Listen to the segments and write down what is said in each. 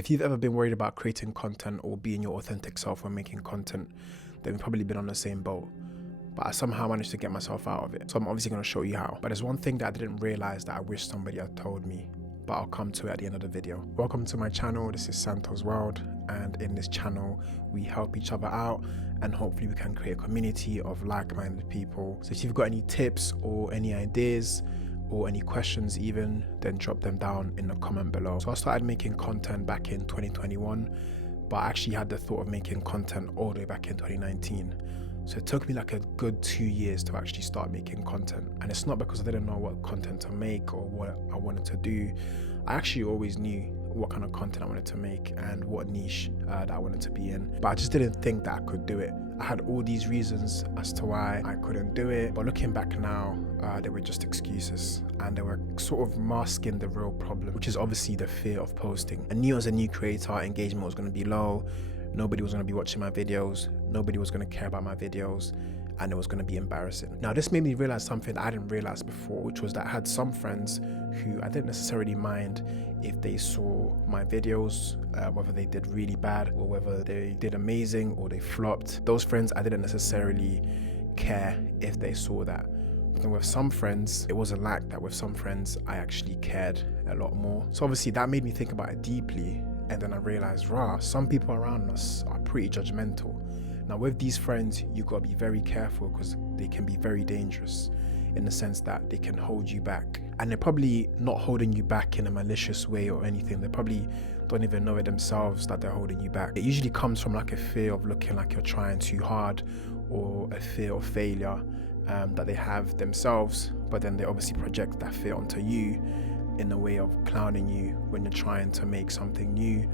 If you've ever been worried about creating content or being your authentic self when making content, then we've probably been on the same boat. But I somehow managed to get myself out of it. So I'm obviously going to show you how. But there's one thing that I didn't realize that I wish somebody had told me, but I'll come to it at the end of the video. Welcome to my channel. This is Santo's World, and in this channel we help each other out and hopefully we can create a community of like-minded people. So if you've got any tips or any ideas or any questions even, then drop them down in the comment below. So I started making content back in 2021, but I actually had the thought of making content all the way back in 2019. So it took me like a good 2 years to actually start making content. And it's not because I didn't know what content to make or what I wanted to do. I actually always knew what kind of content I wanted to make and what niche that I wanted to be in. But I just didn't think that I could do it. I had all these reasons as to why I couldn't do it. But looking back now, they were just excuses. And they were sort of masking the real problem, which is obviously the fear of posting. I knew as a new creator, engagement was going to be low. Nobody was going to be watching my videos. Nobody was going to care about my videos. And it was going to be embarrassing. Now, this made me realize something that I didn't realize before, which was that I had some friends who I didn't necessarily mind if they saw my videos, whether they did really bad or whether they did amazing or they flopped. Those friends, I didn't necessarily care if they saw that. But then with some friends, it wasn't like that. With some friends, I actually cared a lot more. So obviously that made me think about it deeply. And then I realized, some people around us are pretty judgmental. Now with these friends, you gotta be very careful because they can be very dangerous in the sense that they can hold you back. And they're probably not holding you back in a malicious way or anything. They probably don't even know it themselves that they're holding you back. It usually comes from like a fear of looking like you're trying too hard or a fear of failure that they have themselves, but then they obviously project that fear onto you in a way of clowning you when you're trying to make something new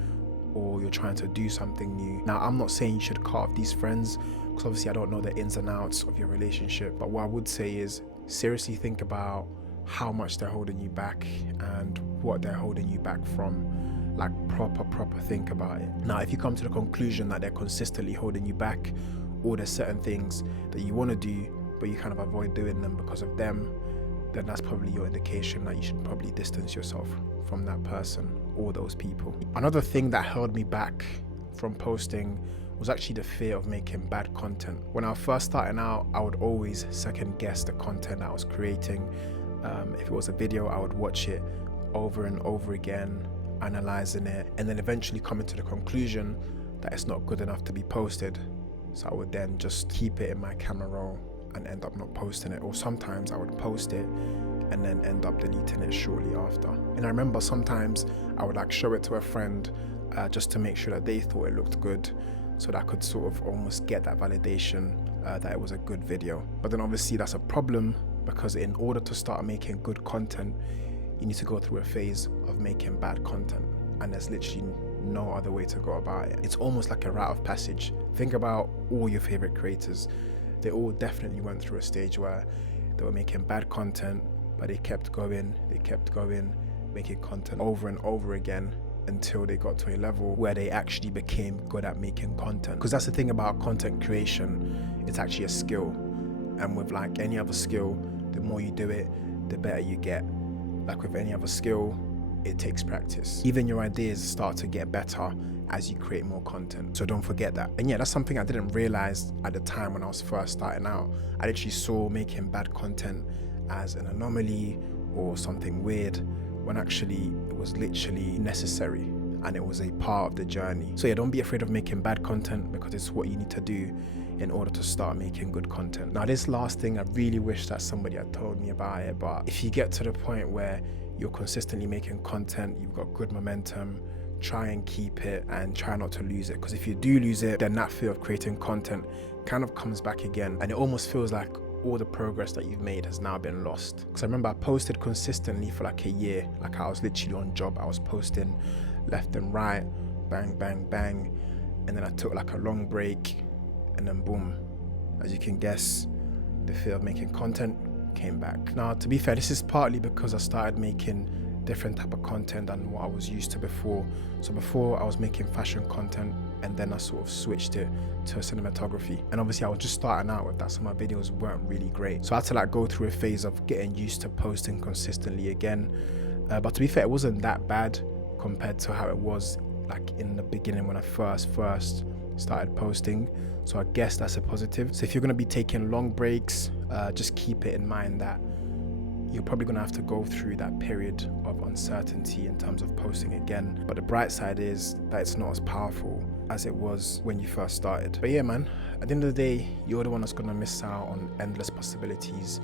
or you're trying to do something new. Now, I'm not saying you should cut off these friends because obviously I don't know the ins and outs of your relationship, but what I would say is seriously think about how much they're holding you back and what they're holding you back from. Like proper think about it. Now, if you come to the conclusion that they're consistently holding you back or there's certain things that you want to do but you kind of avoid doing them because of them, then that's probably your indication that you should probably distance yourself from that person or those people. Another thing that held me back from posting was actually the fear of making bad content. When I was first starting out, I would always second guess the content I was creating. If it was a video, I would watch it over and over again, analyzing it, and then eventually coming to the conclusion that it's not good enough to be posted. So I would then just keep it in my camera roll and end up not posting it, or sometimes I would post it and then end up deleting it shortly after. And I remember sometimes I would like show it to a friend just to make sure that they thought it looked good, so that I could sort of almost get that validation that it was a good video. But then obviously that's a problem because in order to start making good content, you need to go through a phase of making bad content, and there's literally no other way to go about it. It's almost like a rite of passage. Think about all your favorite creators. They all definitely went through a stage where they were making bad content, but they kept going, making content over and over again until they got to a level where they actually became good at making content. Because that's the thing about content creation, it's actually a skill. And with like any other skill, the more you do it, the better you get. Like with any other skill, it takes practice. Even your ideas start to get better as you create more content. So don't forget that. And yeah, that's something I didn't realize at the time when I was first starting out. I literally saw making bad content as an anomaly or something weird, when actually it was literally necessary and it was a part of the journey. So yeah, don't be afraid of making bad content because it's what you need to do in order to start making good content. Now, this last thing, I really wish that somebody had told me about it, but if you get to the point where you're consistently making content, you've got good momentum, try and keep it and try not to lose it, because if you do lose it, then that fear of creating content kind of comes back again, and it almost feels like all the progress that you've made has now been lost. Because I remember I posted consistently for like a year. Like I was literally on job. I was posting left and right, bang, bang, bang. And then I took like a long break and then boom, as you can guess, the fear of making content came back. Now, to be fair, this is partly because I started making different type of content than what I was used to before. So before I was making fashion content, and then I sort of switched it to cinematography. And obviously I was just starting out with that, so my videos weren't really great. So I had to like go through a phase of getting used to posting consistently again. But to be fair, it wasn't that bad compared to how it was like in the beginning when I first started posting. So I guess that's a positive. So if you're going to be taking long breaks, just keep it in mind that you're probably going to have to go through that period of uncertainty in terms of posting again. But the bright side is that it's not as powerful as it was when you first started. But yeah, man, at the end of the day, you're the one that's going to miss out on endless possibilities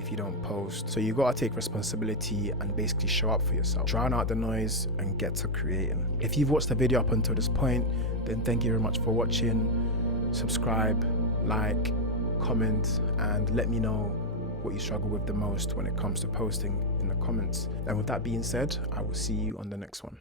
if you don't post. So you got to take responsibility and basically show up for yourself. Drown out the noise and get to creating. If you've watched the video up until this point, then thank you very much for watching. Subscribe, like, comment, and let me know what you struggle with the most when it comes to posting in the comments. And with that being said, I will see you on the next one.